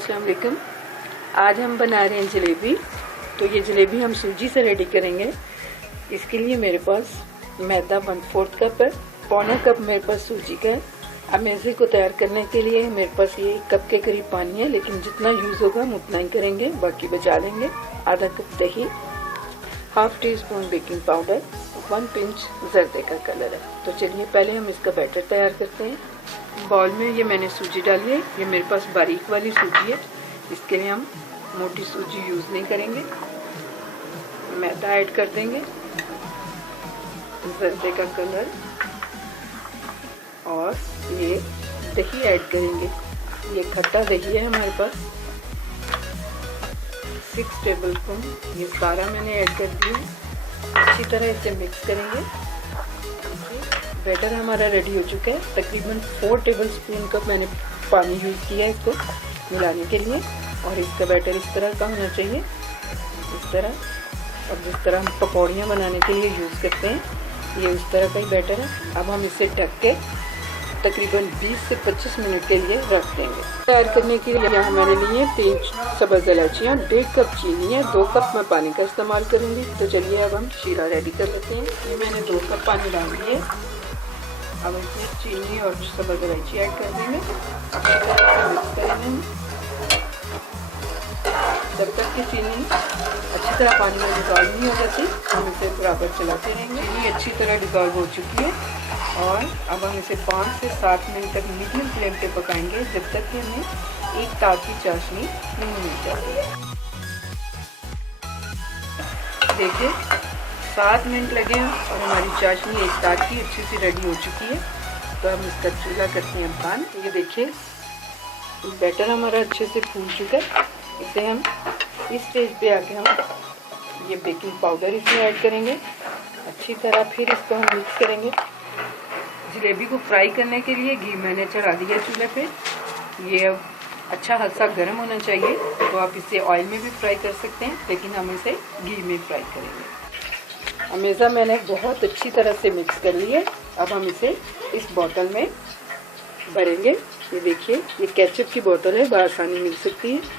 अस्सलाम वालेकुम। आज हम बना रहे हैं जलेबी। तो ये जलेबी हम सूजी से रेडी करेंगे। इसके लिए मेरे पास मैदा 1/4 कप है, पौना कप मेरे पास सूजी का है। अब मैदे को तैयार करने के लिए मेरे पास ये 1 कप के करीब पानी है, लेकिन जितना यूज़ होगा हम उतना ही करेंगे, बाकी बचा लेंगे। आधा कप दही, 1/2 टीस्पून बेकिंग पाउडर, 1 पिंच जर्दे का कलर है। तो चलिए पहले हम इसका बैटर तैयार करते हैं। बाउल में ये मैंने सूजी डाली है। ये मेरे पास बारीक वाली सूजी है, इसके लिए हम मोटी सूजी यूज़ नहीं करेंगे। मैदा ऐड कर देंगे, जर्दे का कलर, और ये दही ऐड करेंगे। ये खट्टा दही है हमारे पास, 6 टेबल स्पून। ये सारा मैंने ऐड कर दिया। अच्छी तरह इसे मिक्स करेंगे। बैटर हमारा रेडी हो चुका है। तकरीबन 4 टेबल स्पून का मैंने पानी यूज़ किया है इसको मिलाने के लिए। और इसका बैटर इस तरह का होना चाहिए, इस तरह। और जिस तरह हम पकौड़ियाँ बनाने के लिए यूज़ करते हैं, ये उस तरह का ही बैटर है। अब हम इसे ढक के तकरीबन 20 से 25 मिनट के लिए रख देंगे। तैयार करने के लिए यहाँ मैंने लिए 3 सब्ज़ इलायचियाँ, 1.5 कप चीनी है, 2 कप मैं पानी का इस्तेमाल करूँगी। तो चलिए अब हम शीरा रेडी कर लेते हैं। ये मैंने 2 कप पानी डाल दिए। अब इसमें चीनी और सब्ज़ इलायची ऐड कर देंगे, मिक्स करेंगे। जब तक कि चीनी अच्छी तरह पानी में डिज़ोल्व नहीं हो जाती, हम इसे बराबर चलाते रहेंगे। चीनी अच्छी तरह डिज़ोल्व हो चुकी है और अब हम इसे 5 से 7 मिनट तक मीडियम फ्लेम पे पकाएंगे, जब तक कि हमें एक तार की चाशनी नहीं मिल जाती। देखिए 7 मिनट लगे हैं और हमारी चाशनी एक तार की अच्छी सी रेडी हो चुकी है। तो हम इसका चूल्हा करते हैं बंद। ये देखिए बैटर हमारा अच्छे से फूल चुका है। इसे हम इस स्टेज पे आके हम ये बेकिंग पाउडर इसमें ऐड करेंगे अच्छी तरह। फिर इसको हम मिक्स करेंगे। जलेबी को फ्राई करने के लिए घी मैंने चढ़ा दिया चूल्हे पे। ये अब अच्छा हल्का गर्म होना चाहिए। तो आप इसे ऑयल में भी फ्राई कर सकते हैं, लेकिन हम इसे घी में फ्राई करेंगे। हमेशा मैंने बहुत अच्छी तरह से मिक्स कर लिया। अब हम इसे इस बोतल में भरेंगे। ये देखिए ये केचप की बोतल है, बआसानी मिल सकती है।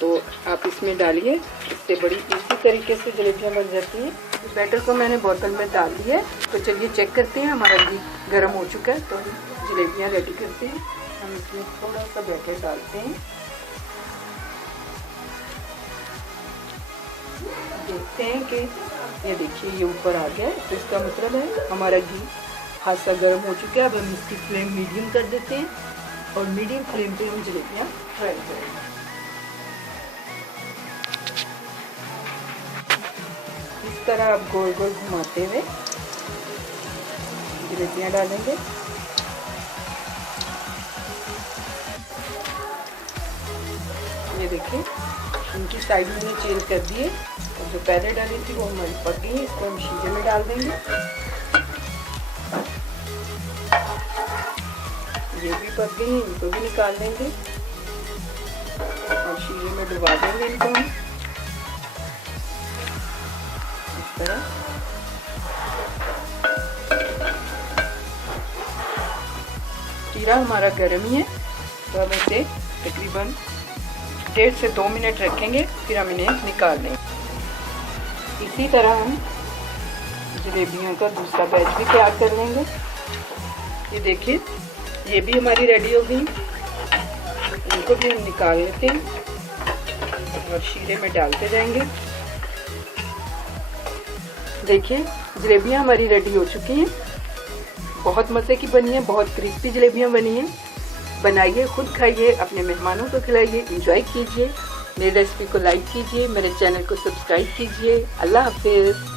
तो आप इसमें डालिए, इससे बड़ी इसी तरीके से जलेबियाँ बन जाती हैं। इस बैटर को मैंने बोतल में डाल दिया है। तो चलिए चेक करते हैं, हमारा घी गर्म हो चुका है। तो हम जलेबियाँ रेडी करते हैं। हम इसमें थोड़ा सा बैटर डालते हैं, देखते हैं कि ये देखिए ये ऊपर आ गया है। तो इसका मतलब है हमारा घी खासा गर्म हो चुका है। अब हम इसकी फ्लेम मीडियम कर देते हैं और मीडियम फ्लेम पे हम जलेबियाँ फ्राई करेंगे। इस तरह आप गोल गोल घुमाते हुए जलेबियाँ डालेंगे। ये देखिए इनकी साइड मैंने चेंज कर दिए, और जो पहले डाली थी वो हमारी पक गई। इसको हम शीरे में डाल देंगे। ये भी पक गई, इनको भी निकाल देंगे और शीरे में डुबा देंगे इनको हम इस तरह। शीरा हमारा गर्म ही है। तो अब इसे तकरीबन 1.5 से 2 मिनट रखेंगे, फिर हम इन्हें निकाल लेंगे। इसी तरह हम जलेबियों का दूसरा बैच भी तैयार कर लेंगे। ये देखिए ये भी हमारी रेडी हो गई। इनको भी हम निकाल लेते हैं और शीरे में डालते जाएंगे। देखिए जलेबियाँ हमारी रेडी हो चुकी हैं। बहुत मज़े की बनी है, बहुत क्रिस्पी जलेबियाँ बनी हैं। बनाइए, खुद खाइए, अपने मेहमानों को खिलाइए, एंजॉय कीजिए। मेरी रेसिपी को लाइक कीजिए, मेरे चैनल को सब्सक्राइब कीजिए। अल्लाह हाफिज़।